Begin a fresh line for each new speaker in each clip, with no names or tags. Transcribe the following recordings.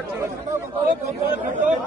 DIG ਸਾਹਿਬ ਨੇ ਜਿਹੜੀ ਦਾ ਪੂਰੇ ਭਰੋਸਾ ਦਵਾਇਆ ਆ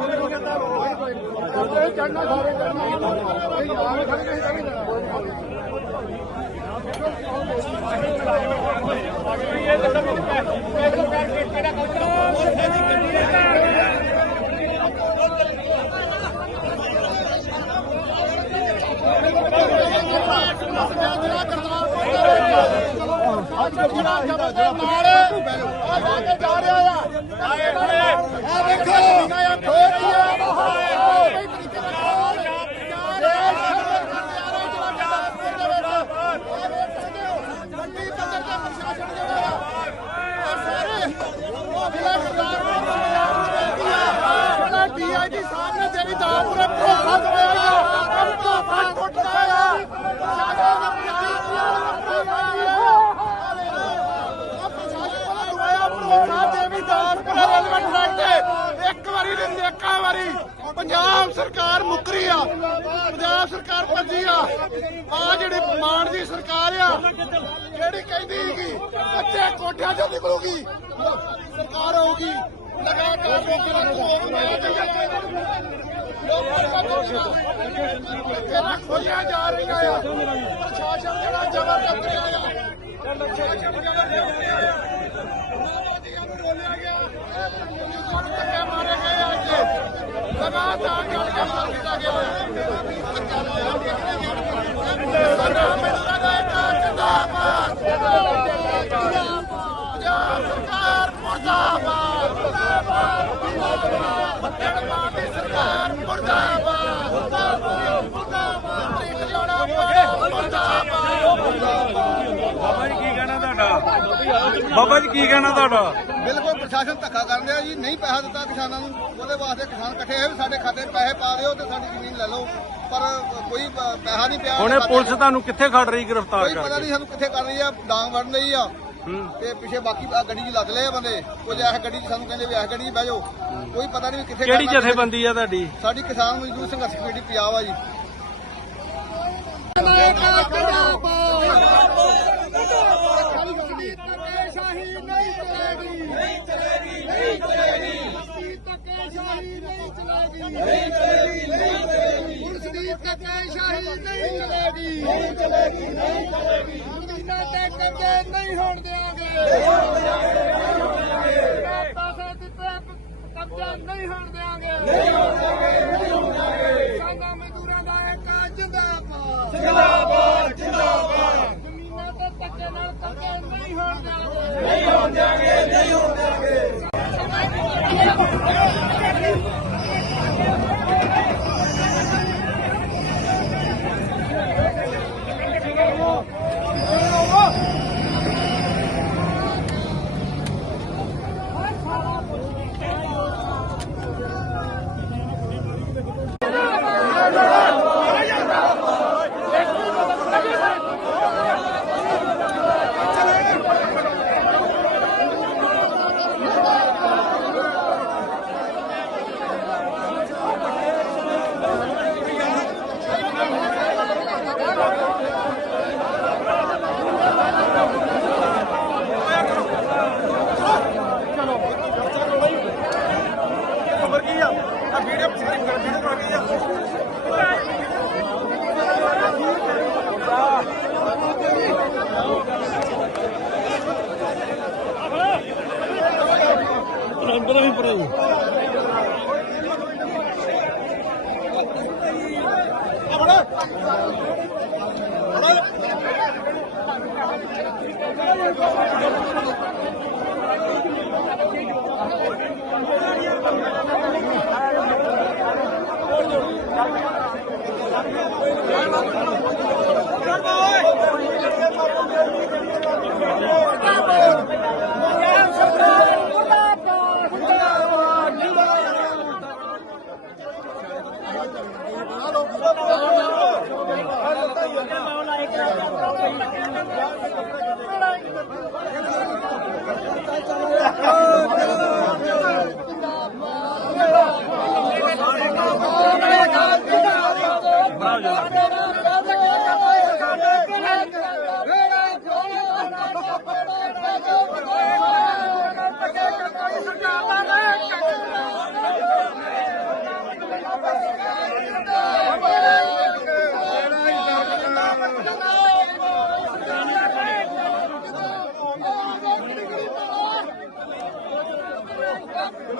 ਭਰੋਸਾ ਟੁੱਟਦਾ ਆ ਸ਼ਾਸਨ ਦਾ ਇੱਕ ਵਾਰੀ ਨਹੀਂ ਦੇਖਾ ਵਾਰੀ ਪੰਜਾਬ ਸਰਕਾਰ ਮੁਕਰੀ ਆ ਪੰਜਾਬ ਸਰਕਾਰ ਭੱਜੀ ਆ ਆ ਜਿਹੜੀ ਮਾਨ ਦੀ ਸਰਕਾਰ ਆ ਜਿਹੜੀ ਕਹਿੰਦੀ ਸੀ ਬੱਚੇ ਕੋਠਿਆਂ ਚੋਂ ਨਿਕਲੂਗੀ ਸਰਕਾਰ ਹੋਊਗੀ ਲਗਾਤਾਰ ਲੋਕਾਂ ਨੂੰ ਹੋਰ ਲੋਕਾਂ ਖੋਈਆਂ ਜਾ ਰਹੀਆਂ ਆ ਪ੍ਰਸ਼ਾਸਨ ਜਿਹੜਾ ਜ਼ਬਰਦਸਤੀ ਆ ਪ੍ਰਸ਼ਾਸਨ ਜ਼ਬਰਦਸਤੀ ਆ ਮਾਵਾਦੀਆਂ ਨੂੰ ਰੋਲਿਆ ਗਿਆ ਪੁਲਿਸ ਨੂੰ ਮਾਰੇ ਗਏ ਅੱਜ ਲਗਾਤਾਰ ਜੜ ਕੇ ਮਾਰ ਦਿੱਤਾ ਗਿਆ ਸਾਡਾ ਮਿੱਤਰ ਦਾ ਇੱਕ ਜਿੰਦਾਬਾਦ ਪੰਜਾਬ ਸਰਕਾਰ ਮੁਰਦਾਬਾਦ ਮੁਰਦਾਬਾਦ ਮੱਕੜ ਮਾਂ ਦੀ ਸਰਕਾਰ ਮੁਰਦਾਬਾਦ ਮੁਰਦਾਬਾਦ ਮੁਰਦਾਬਾਦ ਟਿਕ ਜਾਣਾ ਮੁਰਦਾਬਾਦ
ਬਾਬਾ ਜੀ ਕੀ ਕਹਿਣਾ ਤੁਹਾਡਾ ਬਾਬਾ ਜੀ ਕੀ ਕਹਿਣਾ ਤੁਹਾਡਾ?
ਬਿਲਕੁਲ ਪ੍ਰਸ਼ਾਸਨ ਧੱਕਾ ਕਰਨ ਰਿਹਾ ਜੀ ਨਹੀਂ ਪੈਸਾ ਦਿੱਤਾ ਕਿਸਾਨਾਂ ਨੂੰ ਉਹਦੇ ਵਾਸਤੇ ਕਿਸਾਨ ਇਕੱਠੇ ਹੋਏ ਵੀ ਸਾਡੇ ਖਾਤੇ 'ਚ ਪੈਸੇ ਪਾ ਦਿਓ ਤੇ ਸਾਡੀ ਜ਼ਮੀਨ ਲੈ ਲਓ। ਪਰ ਕੋਈ ਪੈਸਾ ਨਹੀਂ ਪਿਆ
ਹੁਣੇ। ਪੁਲਿਸ ਤੁਹਾਨੂੰ ਕਿੱਥੇ ਖੜ ਰਹੀ ਗ੍ਰਿਫਤਾਰ
ਕੋਈ ਪਤਾ
ਕਰਕੇ?
ਨਹੀਂ ਸਾਨੂੰ ਕਿੱਥੇ ਕਰ ਰਹੀ ਆ ਡਾਂਗ ਵੜਨ ਲਈ ਆ।
ਹੂੰ।
ਤੇ ਪਿੱਛੇ ਬਾਕੀ ਗੱਡੀ 'ਚ ਲੱਗ ਲਏ ਆ ਬੰਦੇ। ਕੁਝ ਇਸ ਗੱਡੀ 'ਚ ਸਾਨੂੰ ਕਹਿੰਦੇ ਵੀ ਇਸ ਗੱਡੀ 'ਚ ਬਹਿ ਜਾਓ। ਕੋਈ ਪਤਾ ਨਹੀਂ ਵੀ ਕਿੱਥੇ
ਕਿਹੜੀ
ਕਰਨਾ,
ਜਥੇਬੰਦੀ ਆ ਤੁਹਾਡੀ?
ਸਾਡੀ ਕਿਸਾਨ ਮਜ਼ਦੂਰ ਸੰਘਰਸ਼ ਕਮੇਟੀ ਪੰਜਾਬ ਆ ਜੀ
ਧੱਕੇਸ਼ਾਹੀ ਨਹੀਂ ਚਲੇਗੀ ਨਹੀਂ ਚਲੇਗੀ ਨਹੀਂ ਚਲੇਗੀ ਧੱਕੇਸ਼ਾਹੀ ਨਹੀਂ ਚਲੇਗੀ ਨਹੀਂ ਚਲੇਗੀ ਨਹੀਂ ਚਲੇਗੀ ਪੁਲਿਸ ਦੀ ਧੱਕੇਸ਼ਾਹੀ ਨਹੀਂ ਚਲੇਗੀ ਨਹੀਂ ਚਲੇਗੀ ਨਹੀਂ ਚਲੇਗੀ ਜ਼ਮੀਨਾਂ ਤੇ ਕਬਜ਼ੇ ਨਹੀਂ ਹੋਣ ਦੇਵਾਂਗੇ ਪੈਸੇ ਦਿੱਤੇ ਕਬਜ਼ਾ ਨਹੀਂ ਹੋਣ ਦੇਵਾਂਗੇ ਨਹੀਂ ਹੋਣ ਦੇਵਾਂਗੇ ਨਹੀਂ ਹੋਣ ਦੇਵਾਂਗੇ ਕਿਸਾਨਾਂ ਮਜ਼ਦੂਰਾਂ ਦਾ ਇੱਕ ਜਿੰਦਾਬਾਦ ਜਿੰਦਾਬਾਦ ਜਿੰਦਾਬਾਦ ਜ਼ਮੀਨਾਂ ਤੇ ਧੱਕੇ ਨਾਲ ਕਬਜ਼ਾ ਨਹੀਂ ਹੋਣ ਦੇਵਾਂਗੇ ਨਹੀਂ ਹੋਣ ਦੇਵਾਂਗੇ ਨਹੀਂ ਹੋਣ ਦੇਵਾਂਗੇ
Come on, boy!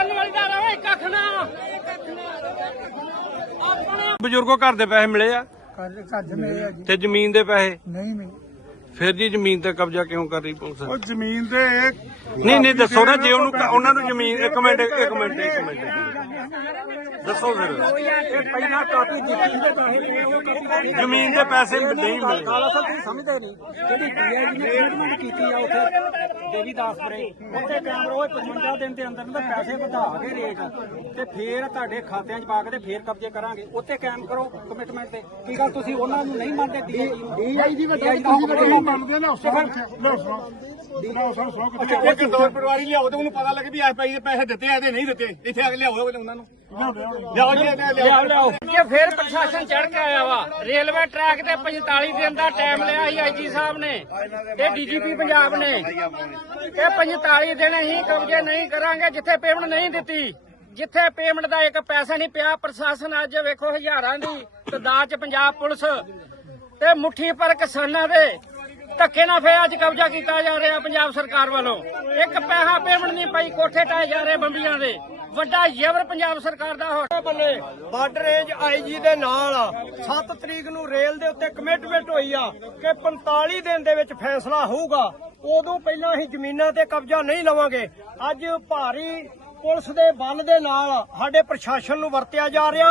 ਕਰਨ ਵਾਲੀ ਦਾ ਰਵੇ ਕੱਖ ਨਾ ਆਪਣੇ
ਬਜ਼ੁਰਗੋ ਘਰ ਦੇ ਪੈਸੇ ਮਿਲੇ ਆ
ਕੱਜ ਮੇਰੇ ਆ ਜੀ
ਤੇ ਜ਼ਮੀਨ ਦੇ ਪੈਸੇ
ਨਹੀਂ ਮਿਲੇ
ਫਿਰ ਜੀ ਜ਼ਮੀਨ ਤੇ ਕਬਜ਼ਾ ਕਿਉਂ ਕਰ ਰਹੀ ਪੁਲਿਸ
ਉਹ ਜ਼ਮੀਨ ਤੇ ਇਹ
ਨਹੀਂ ਨਹੀਂ ਦੱਸੋ ਨਾ ਜੇ ਉਹਨੂੰ ਉਹਨਾਂ ਨੂੰ ਜ਼ਮੀਨ ਇੱਕ ਮਿੰਟ ਇੱਕ ਮਿੰਟ ਇੱਕ ਮਿੰਟ ਦੱਸੋ ਫਿਰ
ਪਹਿਲਾਂ ਕਾਪੀ ਦਿੱਤੀ ਤੇ ਪੈਸੇ
ਜ਼ਮੀਨ ਦੇ ਪੈਸੇ ਨਹੀਂ ਮਿਲੇ
ਕਾਲਾ ਸਾਹਿਬ ਤੁਸੀਂ ਸਮਝਦੇ ਨਹੀਂ ਜਿਹੜੀ ਡੀਆਈਜੀ ਨੇ ਟ੍ਰੀਟਮੈਂਟ ਕੀਤੀ ਆ ਉੱਥੇ ਦੇਵੀ ਦਾਸਪੁਰੇ ਉੱਥੇ ਕੈਮਰਾ ਉਹ 55 ਦਿਨ ਦੇ ਅੰਦਰ ਅੰਦਰ ਪੈਸੇ ਵਧਾ ਕੇ ਰੇਟ। ਤੇ ਫੇਰ ਤੁਹਾਡੇ ਖਾਤਿਆਂ 'ਚ ਪਾ ਕੇ ਤੇ ਫੇਰ ਕਬਜ਼ੇ ਕਰਾਂਗੇ। ਉੱਥੇ ਕਾਇਮ ਕਰੋ ਕਮਿਟਮੈਂਟ ਤੇ। ਕੀ ਗੱਲ ਤੁਸੀਂ ਉਹਨਾਂ ਨੂੰ ਨਹੀਂ ਮੰਨਦੇ? ਡੀਆਈਜੀ ਵੱਡਾ ਤੁਸੀਂ ਵੱਡਾ
ਮੰਨਦੇ ਨੇ ਉਸ ਤੋਂ ਇੱਕ ਦੋ ਪਰਿਵਾਰੀ ਲਿਆਓ ਤੇ ਉਹਨੂੰ ਪਤਾ ਲੱਗੇ ਵੀ ਭਾਈ ਦੇ ਪੈਸੇ ਦਿੱਤੇ ਆ ਤੇ ਨਹੀਂ ਦਿੱਤੇ। ਇੱਥੇ ਕੇ ਲਿਆਓ ਉਹਨਾਂ ਨੂੰ। ਲਿਆਓ ਜੀ ਲਿਆਓ ਲਿਆਓ।
ਇਹ ਫਿਰ ਪ੍ਰਸ਼ਾਸਨ ਚੜ ਕੇ ਆਇਆ ਵਾ। ਰੇਲਵੇ ਟਰੈਕ ਤੇ 45 ਦਿਨ ਦਾ ਟਾਈਮ ਲਿਆ ਸੀ ਆਈਜੀ ਸਾਹਿਬ ਨੇ। ਤੇ ਡੀਜੀਪੀ ਪੰਜਾਬ ਨੇ। ਇਹ 45 ਦਿਨ ਅਸੀਂ ਕਬਜ਼ੇ ਨਹੀਂ ਕਰਾਂਗੇ, ਜਿੱਥੇ ਪੇਮੈਂਟ ਨਹੀਂ ਦਿੱਤੀ। ਜਿੱਥੇ ਪੇਮੈਂਟ ਦਾ ਇੱਕ ਪੈਸਾ ਨਹੀਂ ਪਿਆ, ਪ੍ਰਸ਼ਾਸਨ ਅੱਜ ਵੇਖੋ ਹਜ਼ਾਰਾਂ ਦੀ ਤਦਾਦ ਚ ਪੰਜਾਬ ਪੁਲਿਸ ਤੇ ਮੁੱਠੀ ਪਰ ਕਿਸਾਨਾਂ ਦੇ ਧੱਕੇ ਨਾਲ ਫੇ ਅੱਜ ਕਬਜ਼ਾ ਕੀਤਾ ਜਾ ਰਿਹਾ ਪੰਜਾਬ ਸਰਕਾਰ ਵੱਲੋਂ। ਇੱਕ ਪੈਸਾ ਪੇਮੈਂਟ ਨਹੀਂ ਪਈ, ਕੋਠੇ ਟਾਏ ਜਾ ਰਹੇ ਬੰਬੀਆਂ ਦੇ। ਵੱਡਾ ਜ਼ਬਰ ਪੰਜਾਬ ਸਰਕਾਰ ਦਾ ਹੋ
ਬੱਲੇ ਬਾਰਡਰ ਰੇਂਜ ਆਈਜੀ ਦੇ ਨਾਲ 7 ਤਰੀਕ ਨੂੰ ਰੇਲ ਦੇ ਉੱਤੇ ਕਮਿਟਮੈਂਟ ਹੋਈ ਆ ਕਿ 45 ਦਿਨ ਦੇ ਵਿੱਚ ਫੈਸਲਾ ਹੋਊਗਾ। ਉਦੋਂ ਪਹਿਲਾਂ ਅਸੀਂ ਜ਼ਮੀਨਾਂ ਤੇ ਕਬਜ਼ਾ ਨਹੀਂ ਲਵਾਂਗੇ। ਅੱਜ ਭਾਰੀ ਪੁਲਿਸ ਦੇ ਬਲ ਦੇ ਨਾਲ ਸਾਡੇ ਪ੍ਰਸ਼ਾਸਨ ਨੂੰ ਵਰਤਿਆ ਜਾ ਰਿਹਾ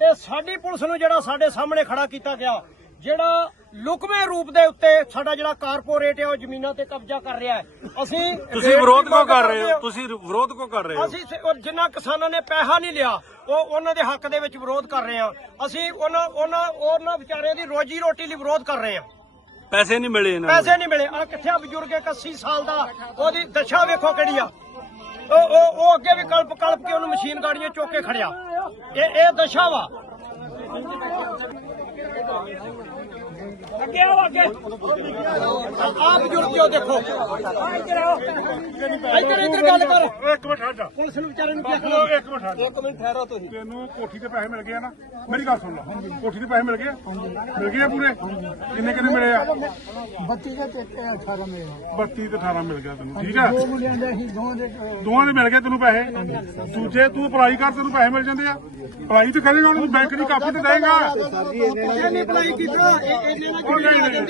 ਤੇ ਸਾਡੀ ਪੁਲਿਸ ਨੂੰ ਜਿਹੜਾ ਸਾਡੇ ਸਾਹਮਣੇ ਖੜਾ ਕੀਤਾ ਗਿਆ। ਜਿਹੜਾ ਲੁਕਵੇਂ ਰੂਪ ਦੇ ਉੱਤੇ ਸਾਡਾ ਜਿਹੜਾ ਕਾਰਪੋਰੇਟ ਹੈ ਉਹ ਜ਼ਮੀਨਾਂ ਤੇ ਕਬਜ਼ਾ ਕਰ ਰਿਹਾ ਹੈ। ਅਸੀਂ
ਤੁਸੀਂ ਵਿਰੋਧ ਕਿਉਂ ਕਰ ਰਹੇ ਹੋ? ਤੁਸੀਂ ਵਿਰੋਧ ਕਿਉਂ ਕਰ ਰਹੇ ਹੋ?
ਅਸੀਂ ਸ- ਜਿਨ੍ਹਾਂ ਕਿਸਾਨਾਂ ਨੇ ਪੈਸਾ ਨਹੀਂ ਲਿਆ ਉਹ ਉਹਨਾਂ ਦੇ ਹੱਕ ਦੇ ਵਿੱਚ ਵਿਰੋਧ ਕਰ ਰਹੇ ਹਾਂ। ਅਸੀਂ ਉਹਨਾਂ ਉਹਨਾਂ ਉਹਨਾਂ ਵਿਚਾਰਿਆਂ ਦੀ ਰੋਜੀ ਰੋਟੀ ਲਈ ਵਿਰੋਧ ਕਰ ਰਹੇ ਹਾਂ।
ਪੈਸੇ ਨਹੀਂ ਮਿਲੇ ਇਹਨਾਂ ਨੂੰ।
ਪੈਸੇ ਨਹੀਂ ਮਿਲੇ। ਆ ਕਿੱਥੇ ਆ ਬਜ਼ੁਰਗ ਇੱਕ 80 ਸਾਲ ਦਾ ਉਹਦੀ ਦਸ਼ਾ ਵੇਖੋ ਕਿਹੜੀ ਆ। ਉਹ ਉਹ ਉਹ ਅੱਗੇ ਵੀ ਕਲਪ ਕਲਪ ਕੇ ਉਹਨੂੰ ਮਸ਼ੀਨ ਗਾੜੀਆਂ ਚੁੱਕ ਕੇ ਖੜਿਆ। ਇਹ ਇਹ ਦਸ਼ਾ ਵਾ। ਅੱਗੇ ਆਓ ਅੱਗੇ। ਆ ਬਜ਼ੁਰਗ ਜੋ ਦੇਖੋ। ਇੱਧਰ ਇੱਧਰ ਗੱਲ ਕਰ।
ਇੱਕ ਮਿੰਟ ਹਟ ਜਾ।
ਪੁਲਿਸ ਨੂੰ ਵਿਚਾਰੇ ਨੂੰ ਕੀ
ਲਓ, ਇੱਕ ਮਿੰਟ ਹਟ ਜਾ।
ਇੱਕ ਮਿੰਟ ਠਹਿਰੋ ਤੁਸੀਂ।
ਤੈਨੂੰ ਕੋਠੀ ਤੇ ਪੈਸੇ ਮਿਲ ਗਏ ਆ ਨਾ। ਮੇਰੀ ਗੱਲ ਸੁਣ ਲੈ। ਕੋਠੀ ਤੇ ਪੈਸੇ ਮਿਲ ਗਏ ਆ? ਮਿਲ ਗਏ ਆ ਪੂਰੇ? ਕਿੰਨੇ ਕਿੰਨੇ ਮਿਲੇ ਆ?
32 ਦਾ ਤੇ 18 ਮੇਰੇ
32 ਤੇ 18 ਮਿਲ ਗਿਆ ਤੈਨੂੰ ਠੀਕ ਆ?
ਦੋ ਮੁੰਡਿਆਂ ਦੇ ਅਸੀਂ ਦੋਵਾਂ ਦੇ
ਦੋਵਾਂ ਦੇ ਮਿਲ ਗਏ ਤੈਨੂੰ ਪੈਸੇ। ਦੂਜੇ ਤੂੰ ਅਪਲਾਈ ਕਰ ਤੈਨੂੰ ਪੈਸੇ ਮਿਲ ਜਾਂਦੇ ਆ। ਅਪਲਾਈ ਤੇ ਕਰੇਗਾ ਉਹਨੂੰ ਬੈਂਕ ਦੀ ਕਾਪੀ ਤੇ ਦੇਏਗਾ
ਇਹਨੇ ਅਪਲਾਈ ਕੀਤਾ। ਇਹ ਇਹਨੇ ਨਾਲ
Oynadı.